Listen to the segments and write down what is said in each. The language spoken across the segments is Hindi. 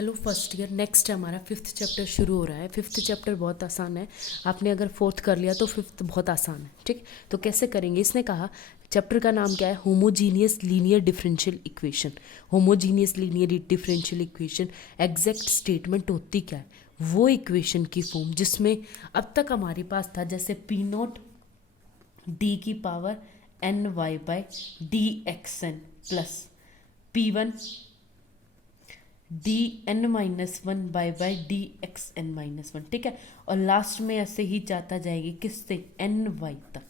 Hello first year. नेक्स्ट हमारा फिफ्थ चैप्टर शुरू हो रहा है। फिफ्थ चैप्टर बहुत आसान है। आपने अगर फोर्थ कर लिया तो फिफ्थ बहुत आसान है। ठीक, तो कैसे करेंगे? इसने कहा चैप्टर का नाम क्या है? Homogeneous linear differential equation. Homogeneous linear differential equation exact statement होती क्या है? वो इक्वेशन की फॉर्म जिसमें अब तक हमारे पास था जैसे पी नॉट डी की power N Y by D X N plus P one D N minus one by D X N minus one. ठीक है, और लास्ट में ऐसे ही जाता जाएगी किससे? एन वाई तक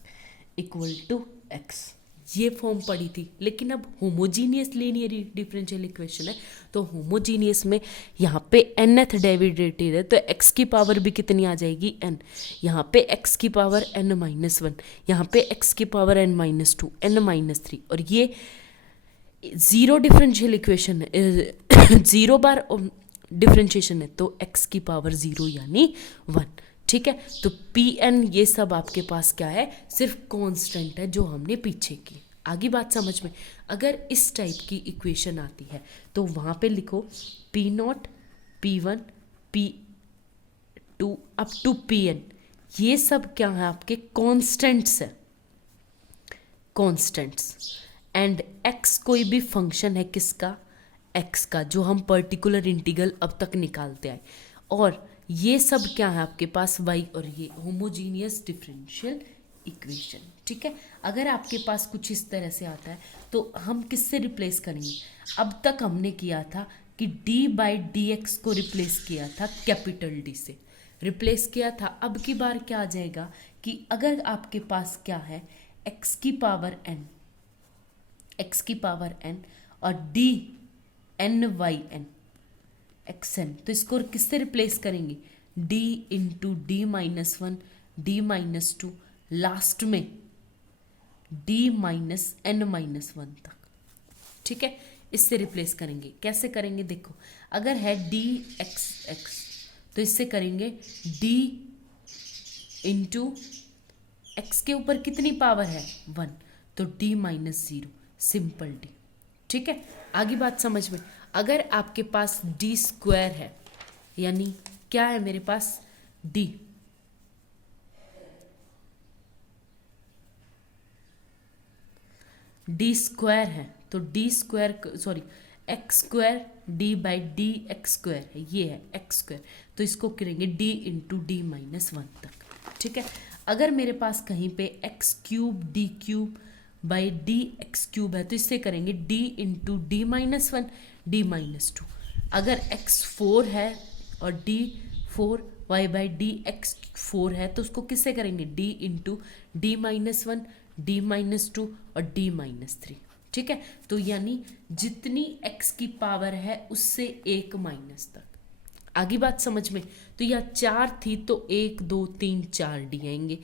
इक्वल टू एक्स। ये फॉर्म पड़ी थी। लेकिन अब होमोजीनियस लीनियर डिफरेंशियल इक्वेशन है तो होमोजीनियस में यहाँ पे nth डेरिवेटिव है तो x की पावर भी कितनी आ जाएगी? n। यहाँ पे x की पावर n माइनस वन, यहाँ पे x की power n minus two, n minus three, और ये जीरो डिफरेंशियल इक्वेशन है, जीरो बार डिफरेंशिएशन है तो x की पावर जीरो यानी वन। ठीक है, तो पी एन ये सब आपके पास क्या है? सिर्फ कांस्टेंट है जो हमने पीछे की। आगे बात समझ में? अगर इस टाइप की इक्वेशन आती है तो वहाँ पे लिखो P naught P one P two up to P N, ये सब क्या है? आपके कांस्टेंट्स है, कांस्टेंट्स। एंड x कोई भी फंक्शन है किसका? x का, जो हम पर्टिकुलर इंटीग्रल अब तक निकालते आए। और ये सब क्या है आपके पास? y, और ये होमोजीनियस डिफरेंशियल इक्वेशन। ठीक है, अगर आपके पास कुछ इस तरह से आता है तो हम किससे रिप्लेस करेंगे? अब तक हमने किया था कि d बाई डी एक्स को रिप्लेस किया था कैपिटल D से रिप्लेस किया था। अब की बार क्या आ जाएगा कि अगर आपके पास क्या है? x की पावर n, x की पावर n और d n y n X N, तो इसको किससे रिप्लेस करेंगे? d into D minus one, D minus two, last में d minus N minus one तक। ठीक है, इससे रिप्लेस करेंगे। कैसे करेंगे? देखो, अगर है डी एक्स एक्स तो इससे करेंगे d इंटू एक्स के ऊपर कितनी पावर है? वन, तो d minus zero, simple d। ठीक है, आगे बात समझ में? अगर आपके पास d स्क्वायर है, यानी क्या है मेरे पास? d स्क्वायर है तो d square sorry x square D by D x square है, ये है एक्स स्क्वायर, तो इसको करेंगे d into D minus one तक। ठीक है, अगर मेरे पास कहीं पे x cube D cube by D x cube है तो इससे करेंगे d into D minus one, D minus to. अगर x फोर है और d four y by D x four है तो उसको किससे करेंगे? d into D minus one, D minus to और डी माइनस थ्री। ठीक है, तो यानी जितनी x की पावर है उससे एक माइनस तक। आगे बात समझ में? तो यहाँ चार थी तो एक दो तीन चार डी आएंगे,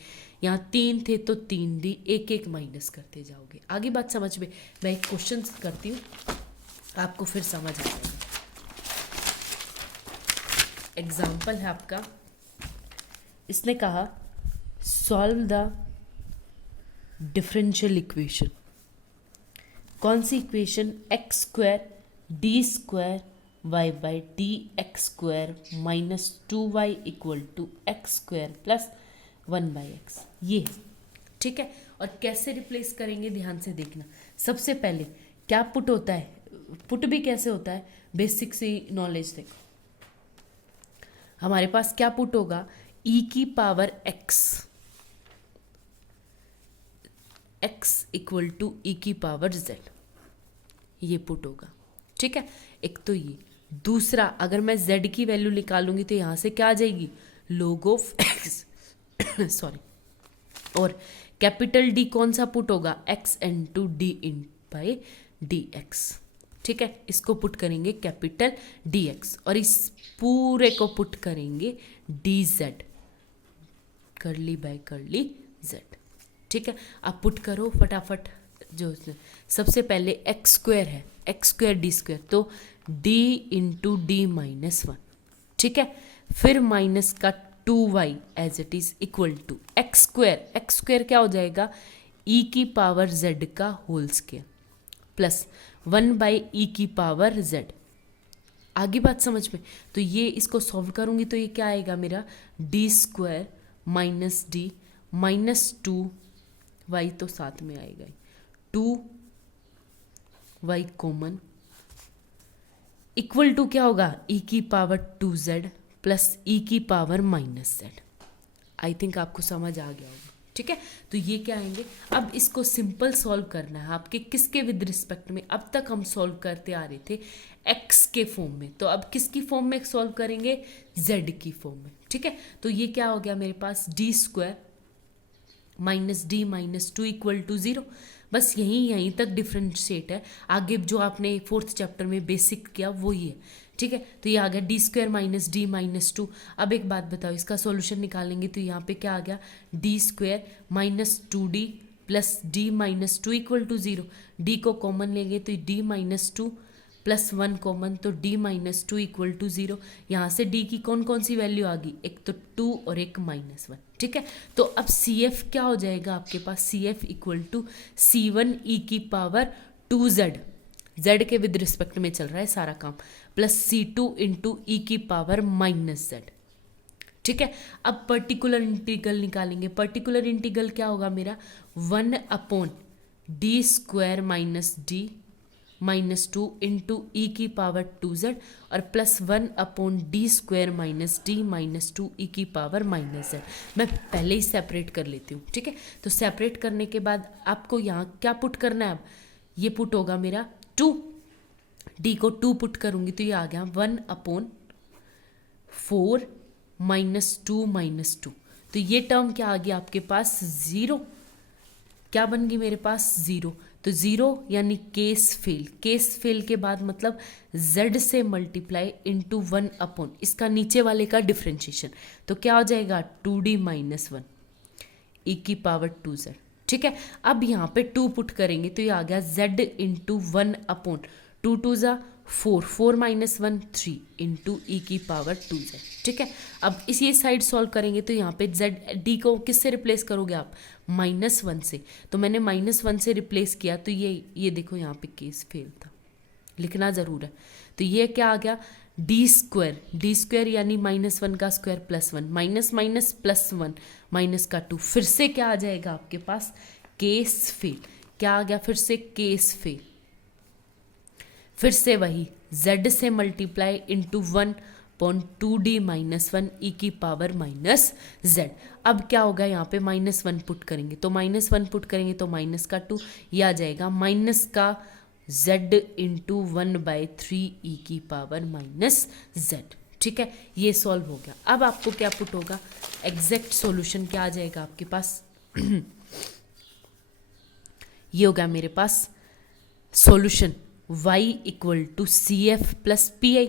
यहाँ तीन थे तो तीन डी, एक एक माइनस करते जाओगे। आगे बात समझ में? मैं एक क्वेश्चन करती हूँ, आपको फिर समझ आ जाएगा। एग्जाम्पल है आपका, इसने कहा सॉल्व द डिफरेंशियल इक्वेशन। कौन सी equation? X square d square y by D x square minus two y equal to x square plus one by x, ये है। ठीक है, और कैसे रिप्लेस करेंगे ध्यान से देखना। सबसे पहले क्या पुट होता है? पुट भी कैसे होता है? बेसिक सी नॉलेज देखो, हमारे पास क्या पुट होगा? e की power x, x equal to e की पावर z, ये पुट होगा। ठीक है, एक तो ये। दूसरा, अगर मैं z की वैल्यू निकालूंगी तो यहाँ से क्या आ जाएगी? log of x sorry. और कैपिटल D कौन सा पुट होगा? x into D in by D x. ठीक है, इसको पुट करेंगे कैपिटल dx और इस पूरे को पुट करेंगे dz, करली बाय करली z। ठीक है, आप पुट करो फटाफट। जो सबसे पहले एक्स स्क्वायर है, एक्स स्क्वायर डी स्क्वायर, तो d into D minus one. ठीक है, फिर माइनस का two y as it is equal to x square. X square क्या हो जाएगा? e की पावर z का whole square plus one by e की पावर z। आगे बात समझ में। तो ये इसको सॉल्व करूँगी तो ये क्या आएगा मेरा, D square minus d minus 2y तो साथ में आएगा, 2y कॉमन इक्वल टू क्या होगा, e की पावर 2z प्लस e की power minus z। I think आपको समझ आ गया होगा, ठीक है। तो ये क्या आएंगे, अब इसको सिंपल सॉल्व करना है आपके किसके विद रिस्पेक्ट में, अब तक हम सॉल्व करते आ रहे थे x के फॉर्म में, तो अब किसकी फॉर्म में सॉल्व करेंगे, z की फॉर्म में, ठीक है। तो ये क्या हो गया मेरे पास, d square minus d minus 2 equal to 0। बस यहीं तक डिफ्रेंशिएट है, आगे जो आपने 4th चैप्टर में बेसिक किया वो ही है, ठीक है। तो ये आ गया D square minus d minus 2। अब एक बात बताओ, इसका सॉल्यूशन निकालेंगे तो यहाँ पे क्या आ गया, D square minus 2d plus D minus 2 equal to 0। D को कॉमन लेंगे तो डी माइनस 2 प्लस 1 कॉमन, तो d माइनस 2 इक्वल टू 0। यहाँ से d की कौन कौन सी वैल्यू आ गई, एक तो 2 और एक -1, ठीक है। तो अब CF क्या हो जाएगा आपके पास, CF equal to C1 e की पावर 2z, z के विद रिस्पेक्ट में चल रहा है सारा काम, प्लस C2 इंटू ई की पावर माइनस z, ठीक है। अब पर्टिकुलर इंटीग्रल निकालेंगे, पर्टिकुलर इंटीग्रल क्या होगा मेरा, 1 upon d square minus d minus 2 into e की पावर 2z और plus 1 upon d square minus d minus 2 e की पावर माइनस z। मैं पहले ही सेपरेट कर लेती हूँ, ठीक है। तो सेपरेट करने के बाद आपको यहाँ क्या पुट करना है, अब ये पुट होगा मेरा 2, डी को 2 पुट करूँगी तो ये आ गया 1 अपॉन 4 माइनस 2 माइनस 2। तो ये टर्म क्या आ गया आपके पास, 0, क्या बन गई मेरे पास, 0। तो 0 यानी केस फेल, केस फेल के बाद मतलब z से मल्टीप्लाई इंटू 1 अपॉन इसका नीचे वाले का डिफ्रेंशिएशन, तो क्या हो जाएगा 2d माइनस 1 ई की पावर 2z, ठीक है। अब यहाँ पे 2 पुट करेंगे तो ये आ गया z इंटू 1 अपॉन 2 2 ज़ा 4, 4 माइनस 1 3 इंटू ई की पावर 2z, ठीक है। अब इस ये साइड सॉल्व करेंगे तो यहाँ पे z d को किससे रिप्लेस करोगे आप, -1 से, तो मैंने -1 से रिप्लेस किया तो ये देखो यहाँ पे केस फेल था, लिखना ज़रूर है। तो ये क्या आ गया, डी स्क्वायर यानी -1 का square plus 1 minus minus plus 1 minus का 2, फिर से क्या आ जाएगा आपके पास, केस फेल, क्या आ गया फिर से केस फेल, फिर से वही z से multiply into 1 upon 2d minus 1 ई की पावर माइनस z। अब क्या होगा, यहाँ पे -1 पुट करेंगे तो -1 पुट करेंगे तो माइनस का 2, ये आ जाएगा माइनस का z इंटू 1/3 ई की पावर माइनस z, ठीक है। ये सॉल्व हो गया। अब आपको क्या पुट होगा, एग्जैक्ट सॉल्यूशन क्या आ जाएगा आपके पास ये होगा मेरे पास solution y equal to CF plus PI।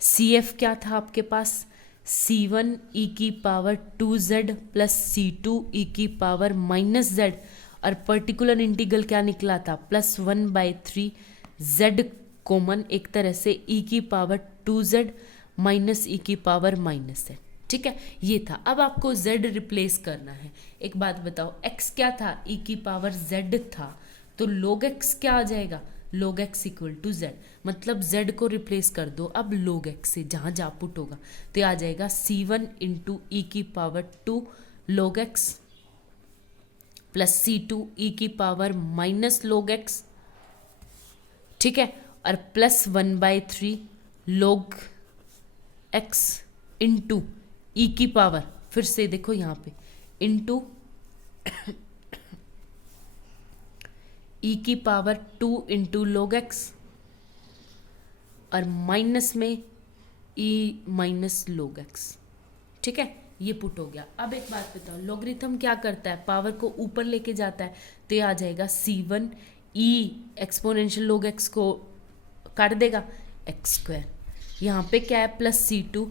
CF क्या था आपके पास, C1 e की power 2z plus C2 e की पावर माइनस z, और पर्टिकुलर इंटीग्रल क्या निकला था, प्लस 1/3 z कॉमन एक तरह से e की पावर 2z माइनस e की पावर माइनस z, ठीक है। ये था। अब आपको z रिप्लेस करना है। एक बात बताओ, x क्या था, e की पावर z था, तो log x क्या आ जाएगा, log x equal to z, मतलब z को रिप्लेस कर दो अब log x से, जहाँ जा पुट होगा तो ये आ जाएगा C1 इंटू ई की power 2 log x plus C2 ई की पावर माइनस log x, ठीक है, और plus 1/3 log x into e की पावर, फिर से देखो यहाँ पे इंटू ई की पावर 2 इंटू log x और माइनस में ई माइनस log x, ठीक है। ये पुट हो गया। अब एक बात बताओ, लॉगरिथम क्या करता है, पावर को ऊपर लेके जाता है, तो ये आ जाएगा C1 e exponential log x को काट देगा x², यहाँ पे क्या है प्लस C2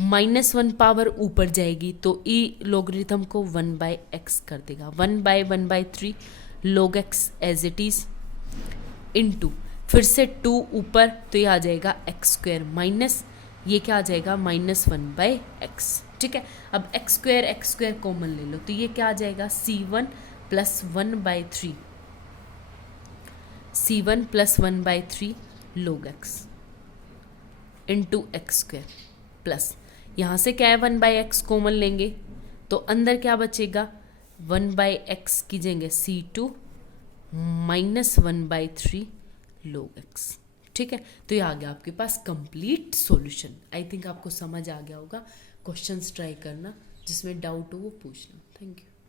-1 पावर ऊपर जाएगी तो e लॉगरिथम को 1/x कर देगा, 1/1/3 log x as it is into फिर से 2 ऊपर तो ये आ जाएगा x² माइनस ये क्या आ जाएगा -1/x, ठीक है। अब x² कॉमन ले लो तो ये क्या आ जाएगा C1 plus 1/3 log x, into x square plus यहाँ से क्या है 1/x कॉमन लेंगे तो अंदर क्या बचेगा 1/x कीजिएंगे C2 minus 1/3 log x। ठीक है, तो ये आ गया आपके पास कंप्लीट सॉल्यूशन। आई थिंक आपको समझ आ गया होगा। क्वेश्चंस ट्राई करना, जिसमें डाउट हो वो पूछना। Thank you.